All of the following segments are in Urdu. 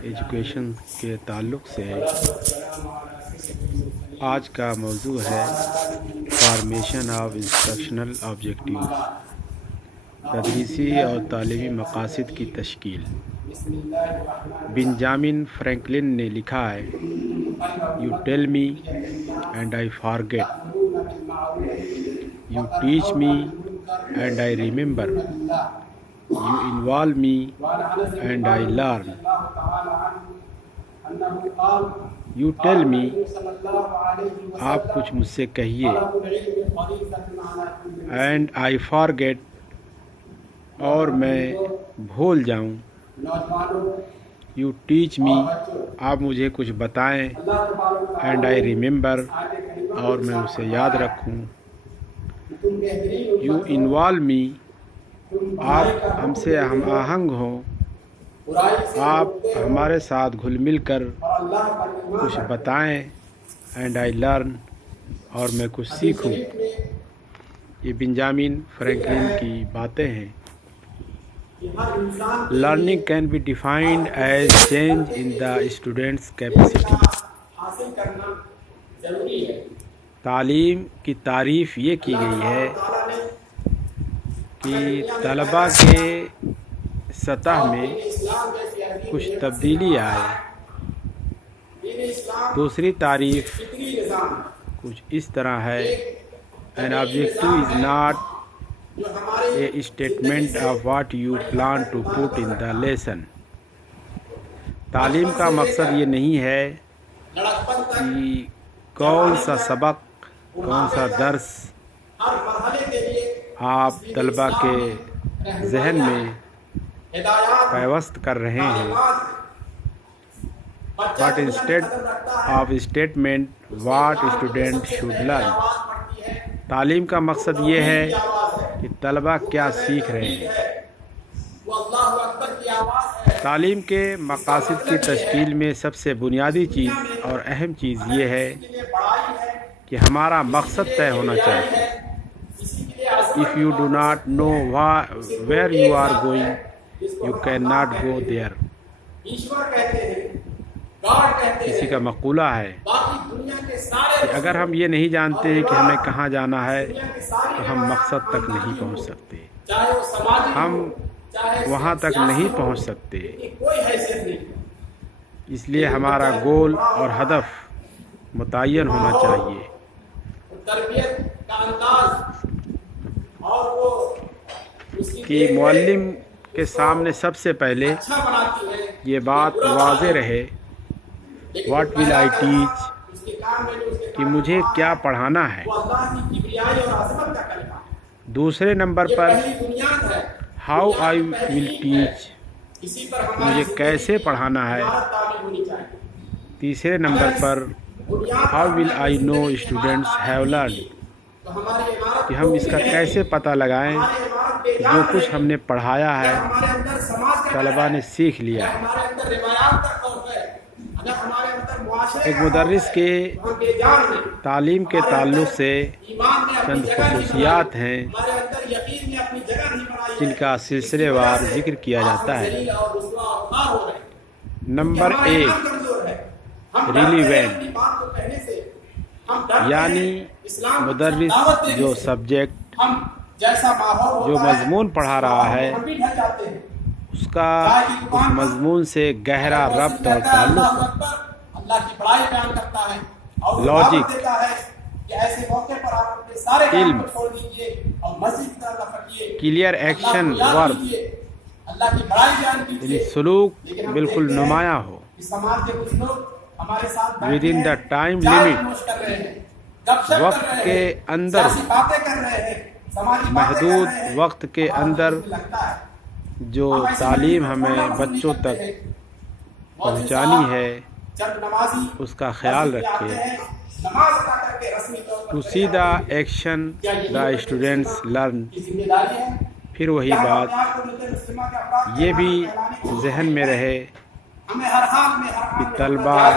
ایجوکیشن کے تعلق سے آج کا موضوع ہے فارمیشن آف انسٹرکشنل آبجیکٹیوز، تدریسی اور تعلیمی مقاصد کی تشکیل۔ بنجامن فرینکلن نے لکھا ہے، "you tell me and I forget, you teach me and I remember, you involve me and I learn. You tell me, آپ کچھ مجھ سے کہیے، اینڈ آئی فارگیٹ، اور میں بھول جاؤں، یو ٹیچ می، آپ مجھے کچھ بتائیں، اینڈ آئی ریممبر، اور میں اسے یاد رکھوں، یو انوالو می، آپ ہم سے ہم آہنگ ہوں، آپ ہمارے ساتھ گھل مل کر کچھ بتائیں، اینڈ آئی لرن، اور میں کچھ سیکھوں۔ یہ بنجامن فرینکلن کی باتیں ہیں۔ Learning can be defined as change in the students capacity. تعلیم کی تعریف یہ کی گئی ہے کہ طلباء کے سطح میں کچھ تبدیلی آئے۔ دوسری تعریف کچھ اس طرح ہے، "An objective is not a statement of what you plan to put in the lesson." تعلیم کا مقصد یہ نہیں ہے کہ کون سا سبق، کون سا درس آپ طلباء کے ذہن میں پیوست کر رہے ہیں، but instead of statement what student should learn۔ تعلیم کا مقصد یہ ہے کہ طلباء کیا سیکھ رہے ہیں۔ تعلیم کے مقاصد کی تشکیل میں سب سے بنیادی چیز اور اہم چیز یہ ہے کہ ہمارا مقصد طے ہونا چاہیے۔ If you do not know where you are going, you cannot go there۔ کسی کا مقولہ ہے کہ اگر ہم یہ نہیں جانتے ہیں کہ ہمیں کہاں جانا ہے تو ہم مقصد تک نہیں پہنچ سکتے، ہم وہاں تک نہیں پہنچ سکتے۔ اس لیے ہمارا گول اور ہدف متعین ہونا چاہیے۔ کہ معلم کے سامنے سب سے پہلے یہ بات واضح رہے، واٹ ول آئی ٹیچ، کہ مجھے کیا پڑھانا ہے۔ دوسرے نمبر پر ہاؤ آئی ول ٹیچ، مجھے کیسے پڑھانا ہے۔ تیسرے نمبر پر how will I know students have learned, کہ ہم اس کا کیسے پتہ لگائیں کہ جو کچھ ہم نے پڑھایا ہے طلباء نے سیکھ لیا ہے۔ ایک مدرس کے تعلیم کے تعلق سے چند خصوصیات ہیں جن کا سلسلے وار ذکر کیا جاتا ہے۔ نمبر 1، ریلیونٹ، یعنی مدرس جو سبجیکٹ، جو مضمون پڑھا رہا ہے اس کا اس مضمون سے گہرا ربط اور تعلق ہے۔ لاجک، علم، کلیئر ایکشن ورب، یعنی سلوک بالکل نمایاں ہو، with in the time limit, وقت کے اندر، محدود وقت کے اندر جو تعلیم ہمیں بچوں تک پہنچانی ہے اس کا خیال رکھے۔ To see the action the students learn, پھر وہی بات یہ بھی ذہن میں رہے کہ طلباء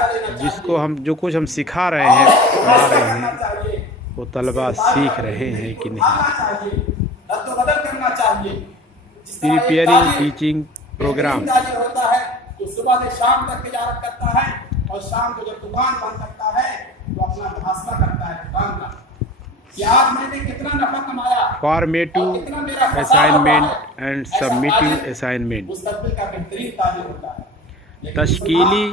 جو کچھ ہم سکھا رہے ہیں، پڑھا رہے ہیں، وہ طلباء سیکھ رہے ہیں کہ نہیں۔ پریپیئرنگ ٹیچنگ پروگرام، صبح سے شام تک تجارت کرتا ہے اور شام کو جب دکان بند کرتا ہے تو اپنا محاسبہ کرتا ہے دکان کا کہ آج میں نے کتنا نفع کمایا، فارمیٹو اسائنمنٹ اینڈ سبمیٹو اسائنمنٹ، مستقبل کا بہترین تاجر ہوتا ہے۔ تشکیلی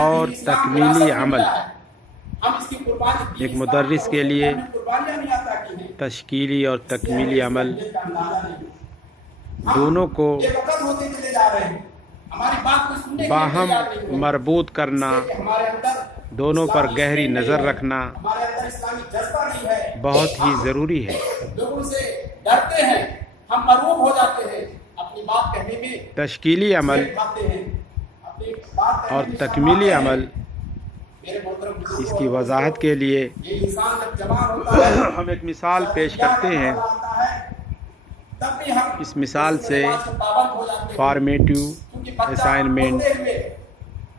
اور تکمیلی عمل۔ ایک مدرس کے لیے تشکیلی اور تکمیلی عمل دونوں کو باہم مربوط کرنا، دونوں پر گہری نظر رکھنا بہت ہی ضروری ہے۔ تشکیلی عمل اور تکمیلی عمل، اس کی وضاحت کے لیے ہم ایک مثال پیش کرتے ہیں۔ اس مثال سے فارمیٹو اسائنمنٹ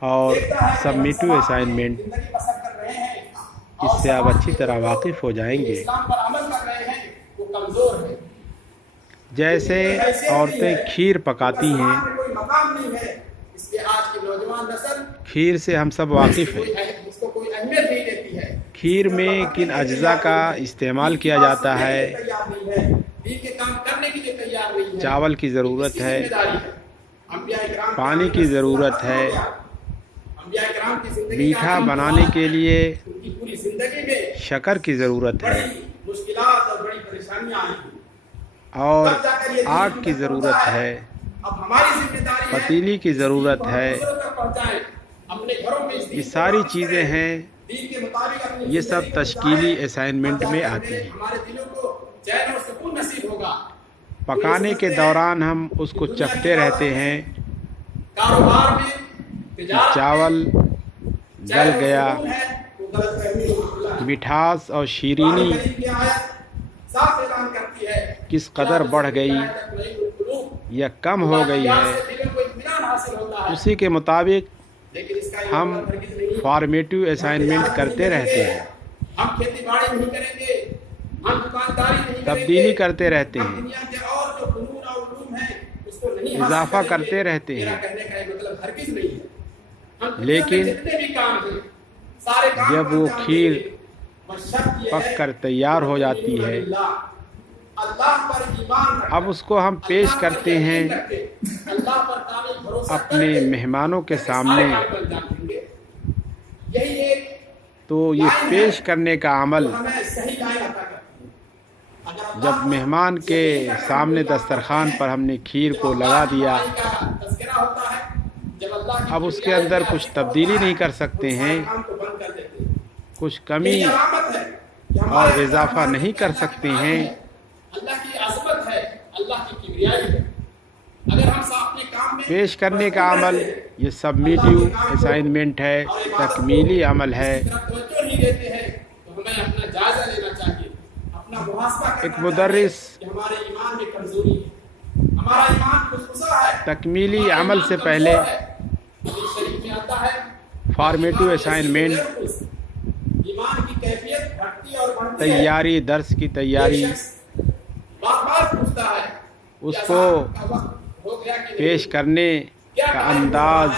اور سبمیٹو اسائنمنٹ، اس سے آپ اچھی طرح واقف ہو جائیں گے۔ جیسے عورتیں کھیر پکاتی ہیں، کھیر سے ہم سب واقف ہیں۔ کھیر میں کن اجزاء کا استعمال کیا جاتا ہے؟ چاول کی ضرورت ہے، پانی کی ضرورت ہے، میٹھا بنانے کے لیے شکر کی ضرورت ہے، اور آگ کی ضرورت ہے، پتیلی کی ضرورت ہے۔ یہ ساری چیزیں ہیں، یہ سب تشکیلی اسائنمنٹ میں آتی ہیں۔ پکانے کے دوران ہم اس کو چکھتے رہتے ہیں کہ چاول گل گیا، مٹھاس اور شیرینی کس قدر بڑھ گئی یا کم ہو گئی ہے، اسی کے مطابق ہم فارمیٹو اسائنمنٹ کرتے رہتے ہیں، تبدیلی کرتے رہتے ہیں، اضافہ کرتے رہتے ہیں۔ لیکن جب وہ کھیر پک کر تیار ہو جاتی ہے، اب اس کو ہم پیش کرتے ہیں اپنے مہمانوں کے سامنے، تو یہ پیش کرنے کا عمل جب مہمان کے سامنے دسترخوان پر ہم نے کھیر کو لگا دیا، اب اس کے اندر کچھ تبدیلی نہیں کر سکتے ہیں، کچھ کمی اور اضافہ نہیں کر سکتے ہیں۔ پیش کرنے کا عمل یہ سبمیٹو اسائنمنٹ ہے، تکمیلی عمل ہے۔ ایک مدرس تکمیلی عمل سے پہلے فارمیٹو اسائنمنٹ، تیاری، درس کی تیاری، اس کو پیش کرنے کا انداز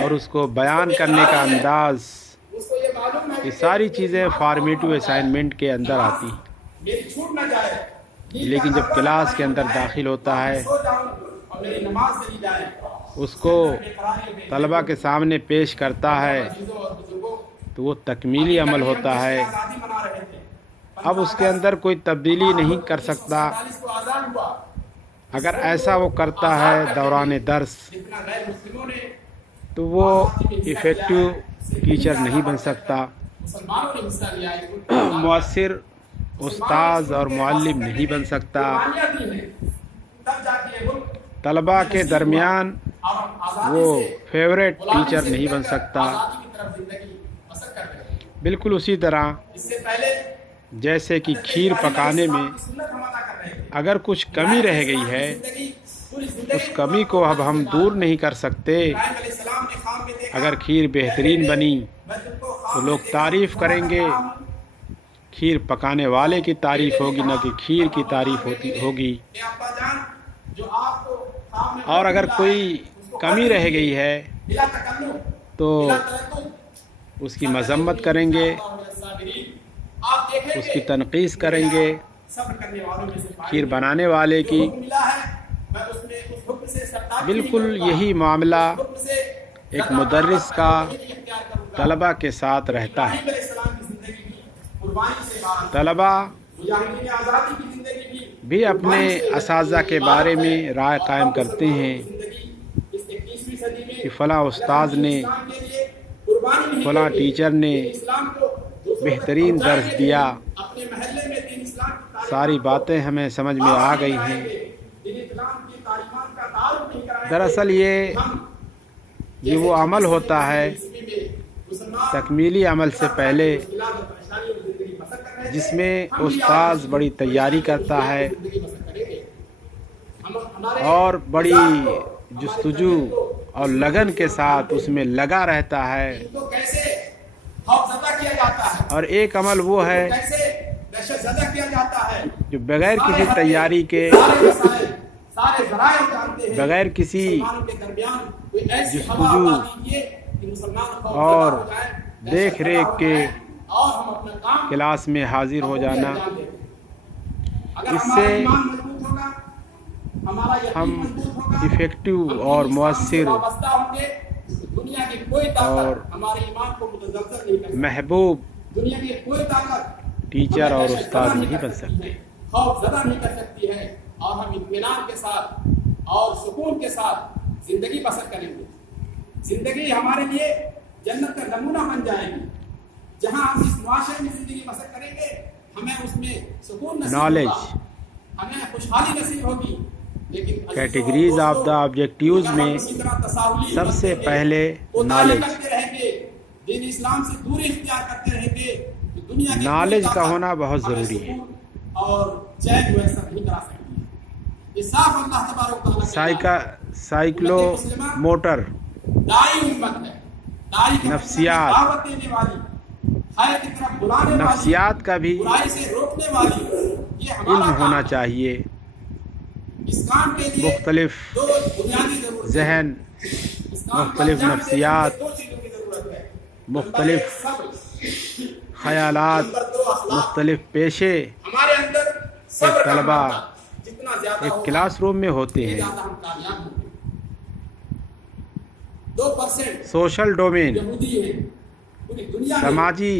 اور اس کو بیان کرنے کا انداز، یہ ساری چیزیں فارمیٹو اسائنمنٹ کے اندر آتی ہیں۔ لیکن جب کلاس کے اندر داخل ہوتا ہے، اس کو طلباء کے سامنے پیش کرتا ہے، تو وہ تکمیلی عمل ہوتا ہے۔ اب اس کے اندر کوئی تبدیلی نہیں کر سکتا۔ اگر ایسا وہ کرتا ہے دوران درس، تو وہ ایفیکٹو ٹیچر نہیں بن سکتا، مؤثر استاذ اور معلم نہیں بن سکتا، طلباء کے درمیان وہ فیوریٹ ٹیچر نہیں بن سکتا۔ بالکل اسی طرح جیسے کہ کھیر پکانے میں اگر کچھ کمی رہ گئی ہے، اس کمی کو اب ہم دور نہیں کر سکتے۔ اگر کھیر بہترین بنی تو لوگ تعریف کریں گے، کھیر پکانے والے کی تعریف ہوگی، نہ کہ کھیر کی تعریف ہوگی۔ آپ نے اور اگر کوئی کمی رہ گئی ہے بلا تکلف تو بلا تردد اس کی مذمت کریں گے، آپ دیکھیں اس کی گے تنقید کریں گے، صبر کرنے والوں میں سے پائیں کھیر گے۔ بنانے والے جو کی حکم ملا ہے میں اس میں اس حکم سے سرتابی نہیں بالکل کروں گا، یہی معاملہ اس حکم سے ایک زیادہ مدرس طاقت کا میں نہیں اختیار کروں گا۔ طلبہ کے ساتھ رہتا ہے۔ ابراہیم علیہ السلام کی زندگی کی قربانی سے بات، طلبہ مجاہدین آزادی کی زندگی کی بھی اپنے قربانی سے اساتذہ کے بارے میں رائے قائم کرتے ہیں اس 21ویں صدی میں کہ فلاں استاذ نے، اسلام کے لیے قربانی نہیں فلاں دیں گے، ٹیچر نے دین اسلام کو دوسروں تک بہترین پہنچائیں درس گے، دیا، اپنے محلے میں دین اسلام کی تعلیمات ساری کو باتیں ہمیں سمجھ میں آ گئی ہیں۔ دین اسلام کی تعلیمات کا تعارف نہیں کرائیں گے۔ دراصل یہ وہ عمل ہوتا ہے تکمیلی عمل سے پہلے جس میں استاذ بڑی تیاری کرتا ہے اور بڑی جستجو اور لگن کے ساتھ اس میں لگا رہتا ہے، کیسے خوفزدہ کیا جاتا ہے، اور ایک عمل وہ ہے کیسے دہشت زدہ کیا جاتا ہے، جو بغیر کسی تیاری کے، سارے وسائل سارے ذرائع جانتے ہیں، بغیر کسی مسلمانوں کے درمیان کوئی ایسی ہوا جستجو ہوا دیجیے کہ مسلمان خوفزدہ اور ہو جائیں، دیکھ دہشت زدہ ریکھ ہو کے جائیں اور ہم اپنا کام کلاس میں حاضر ہو جانا، انجام دیں۔ اگر اس ہمارا سے ایمان مضبوط ہوگا، ہمارا یقین ہم مضبوط ہوگا، افیکٹو ہم اور دین اسلام سے مؤثر وابستہ ہوں گے، دنیا کی کوئی اور طاقت ہمارے ایمان کو متزلزل نہیں کر سکتی، محبوب دنیا کی کوئی طاقت ٹیچر ہمیں اور دہشت استاد زدہ نہیں کر بن سکتی سکتے۔ ہے، خوف زدہ نہیں کر سکتی ہے، اور ہم اطمینان کے ساتھ اور سکون کے ساتھ زندگی بسر کریں گے۔ زندگی ہمارے لیے جنت کا نمونہ بن جائے گی، جہاں ہم اس معاشرے میں زندگی بسر کریں گے، ہمیں اس میں سکون نصیب نالج، ہوگا، ہمیں خوشحالی نصیب ہوگی۔ لیکن کیٹیگریز آف دا آبجیکٹیوز میں سب سے پہلے نالج، دین اسلام سے دوری اختیار کرتے رہیں گے، تو دنیا کی نالج کوئی کا طاقت ہونا بہت ہمیں ضروری ہے۔ سکون اور چین میسر نہیں کرا سکتی ہے۔ یہ صاف اللہ تبارک و تعالیٰ کی سائیکلو موٹر، دائی امت ہے، دائی کا نفسیات، دعوت دینے والی، خیر کی طرف بلانے والی، نفسیات کا بھی برائی سے روکنے والی، یہ ہمارا علم کام ہونا ہے۔ چاہیے۔ اس کام کے لیے مختلف دو بنیادی ضرورت ذہن، مختلف نفسیات، مختلف خیالات، مختلف پیشے ہمارے اندر صبر کا طلبہ مادہ جتنا زیادہ ایک ہوگا، کلاس روم میں ہوتے ہیں۔ زیادہ ہم کامیاب ہوں گے۔ 2% سوشل ڈومین، یہودی ہیں پوری دنیا میں، سماجی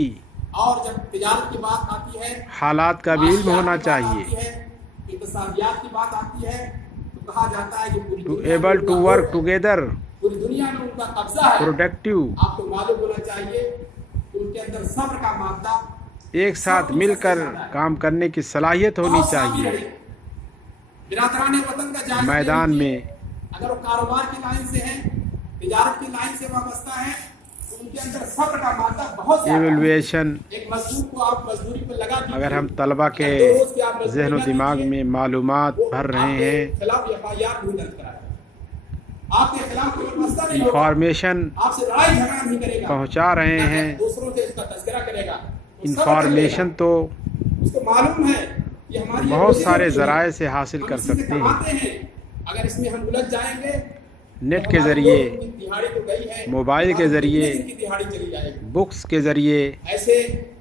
اور جب تجارت کی بات آتی ہے، حالات کا بھی علم معاشیات ہونا کی بات چاہیے۔ آتی ہے، اقتصادیات کی بات آتی ہے، تو کہا جاتا ہے کہ پوری ٹو دنیا میں ایبل ان ٹو کا ورک روح ہے، ٹوگیدر، پوری دنیا میں ان کا قبضہ ہے۔ پروڈکٹیو، آپ کو معلوم ہونا چاہیے کہ ان کے اندر صبر کا مادہ ایک ساتھ مل کر کام کرنے کی صلاحیت ہونی بہت سامنے چاہیے۔ رہے۔ برادران وطن کا جائزہ میدان لیجیے، میں اگر وہ کاروبار کی لائن سے ہیں، تجارت کی لائن سے وابستہ ہیں، تو ان کے اندر صبر کا مادہ بہت زیادہ ہے۔ ایویلویشن، ایک مزدور کو آپ مزدوری پر لگا دیجیے، اگر ہم طلبہ کے اگر 2 روز کی آپ مزدوری ذہن و لگا دماغ دیجیے، میں معلومات وہ بھر آپ رہے کے ہیں، خلاف FIR نہیں درج کرائے گا، آپ کے خلاف کوئی مسئلہ نہیں ہوگا، انفارمیشن آپ سے لڑائی جھگڑا نہیں کرے گا، پہنچا رہے نہ ہیں۔ دوسروں سے اس کا تذکرہ کرے گا، وہ صبر انفارمیشن تو کرے گا۔ اس کو معلوم ہے کہ ہماری یہ بہت روزی سارے روٹی ہے، ذرائع سے حاصل ہم کر اسی سے سکتے ہیں، کماتے ہیں، اگر اس میں ہم الجھ جائیں گے نیٹ تو کے ہمارے ذریعے، لوگوں کی دہاڑی تو گئی ہے، موبائل کے ہمارے ذریعے، کتنے دن کی دہاڑی چلی جائے گی۔ بکس کے ذریعے ایسے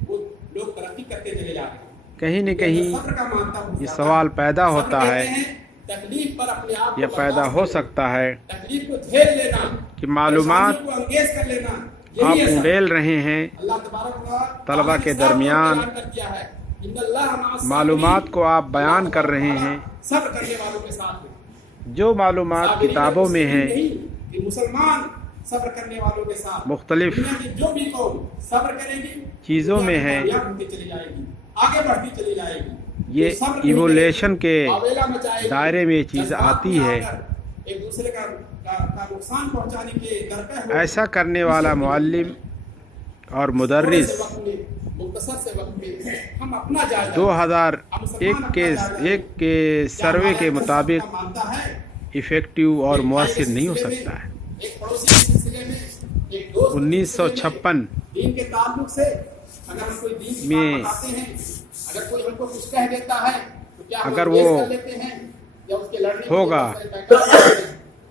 وہ لوگ ترقی کرتے چلے جاتے ہیں۔ کہیں نہ کہیں صبر کا مانتا ہوں یہ زیادہ۔ سوال پیدا صبر ہوتا کہتے ہے ہیں تکلیف پر اپنے آپ کو یا پیدا برداشت ہو کرنا، سکتا ہے تکلیف کو جھیل لینا کہ معلومات پریشانیوں کو انگیز کر لینا، آپ یہی ہے صبر۔ انڈیل رہے ہیں، اللہ تبارک و تعالیٰ طلبہ نے کے صبر کو درمیان بیان کر دیا ہے، ان اللہ مع الصابرین، معلومات کو آپ بیان اللہ کر تبارک و رہے تعالیٰ ہیں۔ صبر کرنے والوں کے ساتھ ہے۔ جو معلومات صابرین کتابوں میں ہیں، نہیں کہ مسلمان صبر کرنے والوں کے ساتھ، مختلف دنیا کی جو بھی قوم صبر کرے گی چیزوں دنیا میں میں ہیں، کامیاب ہوتی چلی جائے گی، آگے بڑھتی چلی جائے گی۔ یہ جو صبر نہیں ایوولیشن کرے گی، کے آویلا مچائے گی، دائرے میں یہ چیز جذبات آتی میں آ ہے۔ کر ایک دوسرے کا نقصان پہنچانے کے درپے ہوگی۔ ایسا کرنے والا معلم اور تھوڑے مدرس سے وقت میں، مختصر سے وقت میں ہم اپنا جائزہ 2001 کے سروے کے مطابق افیکٹو اور مؤثر نہیں ہو سکتا ہے۔ 1956 دین کے تعلق سے اگر ہم کوئی دین کی میں بات بتاتے ہیں، اگر کوئی ہم کو کچھ کہہ دیتا ہے تو کیا ہم اگر انگیز وہ کر لیتے ہیں یا اس کے لڑنے کی ہوگا وجہ سے طے کرتے ہیں؟